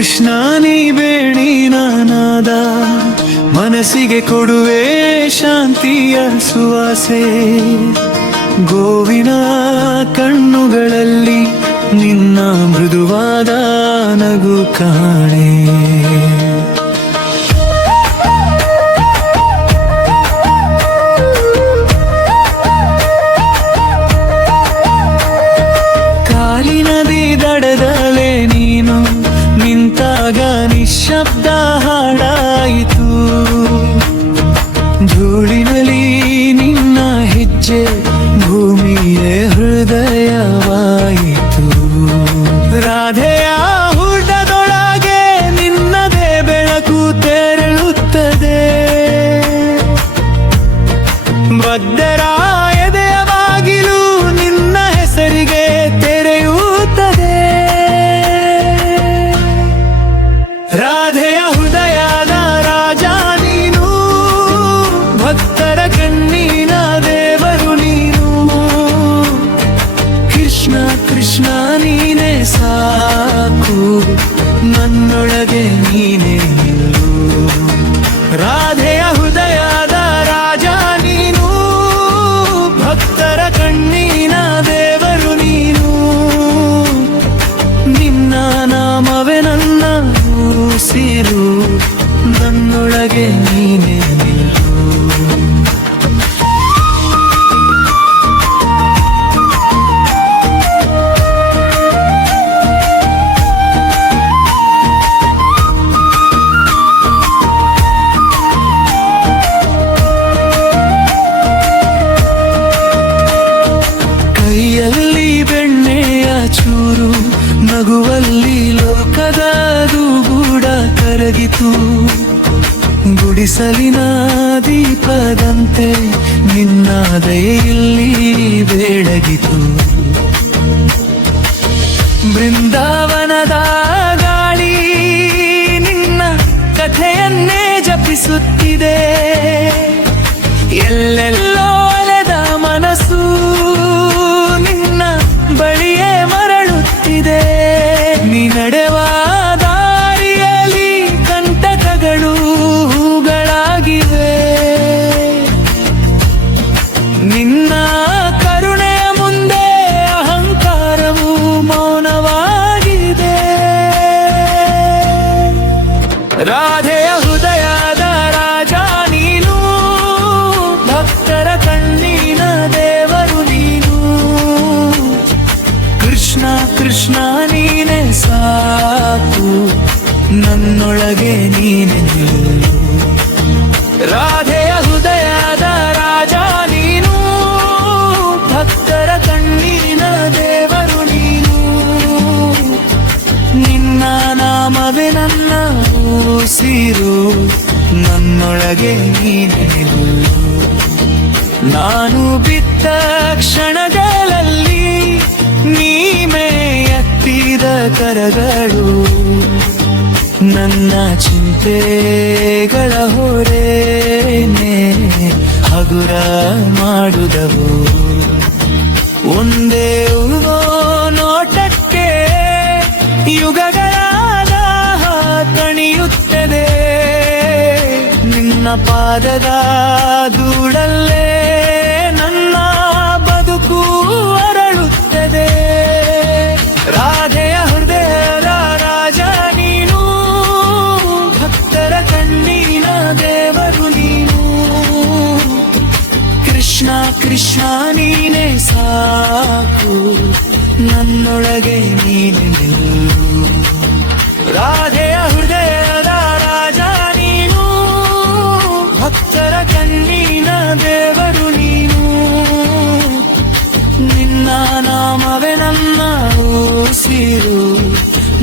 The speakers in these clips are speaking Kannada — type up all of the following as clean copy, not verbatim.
ಕೃಷ್ಣ ನೀ ಬೇಡಿ ನಾನಾದ ಮನಸ್ಸಿಗೆ ಕೊಡುವೆ ಶಾಂತಿಯ ಸುವಾಸೆ. ಗೋವಿನ ಕಣ್ಣುಗಳಲ್ಲಿ ನಿನ್ನ ಮೃದುವಾದ ನಗು ಕಾಣೆ. ಕಾಲಿ ನದಿ ದಡದಲ್ಲೇ ನೀನು ನಿಂತಾಗ ನಿಶ್ಶಬ್ದ ಹಾಡಾಯಿತು. ಧೂಳಿನಲ್ಲಿ ನಿನ್ನ ಹೆಜ್ಜೆ ಭೂಮಿಯೇ ಹೃದಯವಾಯಿತು. ರಾಧೆಯ ಹುಡದೊಳಗೆ ನಿನ್ನದೇ ಬೆಳಕು ತೆರಳುತ್ತದೆ. ಭಕ್ತರ ಎದೆಯ ಬಾಗಿಲು ನಿನ್ನ ಹೆಸರಿಗೆ ತೆರೆಯುತ್ತದೆ. ರಾಧೆಯ ಹೃದಯದ ರಾಜ ನೀನು, ಭಕ್ತರ ಕಣ್ಣಿನ ದೇವರು ನೀನು. ಕೃಷ್ಣ ಕೃಷ್ಣ ನೀನೇ ಸಾಕು, ನನ್ನೊಳಗೆ ನೀನೇ ನಿಲ್ಲು. ರಾಧೆಯ ಹೃದಯದ ರಾಜ ನೀನು, ಭಕ್ತರ ಕಣ್ಣಿನ ದೇವರು ನೀನು. ನಿನ್ನ ನಾಮವೇ ನನ್ನ ಉಸಿರು, ನನ್ನೊಳಗೆ ನೀನೇ ನಿಲ್ಲು. ಕೈಯಲ್ಲಿ ಬೆಣ್ಣೆಯ ಚೂರು, ನಗುವಲ್ಲಿ ಲೋಕದ ಗೂಡ ಕರಗಿತು. ಗುಡಿಸಲಿನ ದೀಪದಂತೆ ನಿನ್ನ ದಯೆಯಲ್ಲಿ ಬೆಳಗಿತು. ಬೃಂದಾವನದ ಗಾಳಿ ನಿನ್ನ ಕಥೆಯನ್ನೇ ಜಪಿಸುತ್ತಿದೆ. ಎಲ್ಲೆಲ್ಲೋ ಅಲೆದ ಮನಸ್ಸು ನಿನ್ನ ಬಳಿಯೇ ಮರಳುತ್ತಿದೆ. ನೀ ನಡೆವ ದಾರಿಯಲ್ಲಿ ಕಂಟಕಗಳು ಹೂಗಳಾಗಿವೆ. ನಿನ್ನ ಕರುಣೆಯ ಮುಂದೆ ಅಹಂಕಾರವು ಮೌನವಾಗಿದೆ. ರಾಧೆಯ ಹೃದಯದ ರಾಜ ನೀನು, ಭಕ್ತರ ಕಣ್ಣಿನ ದೇವರು ನೀನು. ಕೃಷ್ಣ ಕೃಷ್ಣ ನೀನೇ ಸಾಕು, ನನ್ನೊಳಗೆ ನೀನೆ ನಿಲ್ಲು. ರಾಧೆಯ ಹೃದಯದ ರಾಜ ನೀನು, ಭಕ್ತರ ಕಣ್ಣಿನ ದೇವರು ನೀನು. ನಿನ್ನ ನಾಮವೇ ನನ್ನ ಉಸಿರು, ನನ್ನೊಳಗೆ ನೀನೆ ನಿಲ್ಲು. ನಾನು ಬಿದ್ದ ಕ್ಷಣಗಳಲ್ಲಿ ನೀಮೆ ಎತ್ತಿದ ಕರಗಳು ನನ್ನ ಚಿಂತೆಗಳ ಹೊರೇನೆ ಹಗುರ ಮಾಡುದವು. ಒಂದೇ ನೋಟಕ್ಕೆ ಯುಗಗಳ ಕಣಿಯುತ್ತದೆ. ನಿನ್ನ ಪಾದದ ಧೂಳಲ್ಲೇ ನನ್ನ ಬದುಕು ಅರಳುತ್ತದೆ. ರಾಧೆಯ ಹೃದಯದ ರಾಜ ನೀನು, ಭಕ್ತರ ಕಣ್ಣಿನ ದೇವರು ನೀನು. ಕೃಷ್ಣ ಕೃಷ್ಣ ನೀನೇ ಸಾಕು, ನನ್ನೊಳಗೆ ನೀನೆ ನಿಲ್ಲು. ರಾಧೆಯ ಹೃದಯದ ರಾಜ ನೀನು, ಭಕ್ತರ ಕಣ್ಣಿನ ದೇವರು ನೀನು. ನಿನ್ನ ನಾಮವೇ ನನ್ನ ಉಸಿರು,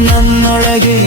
ನನ್ನೊಳಗೆ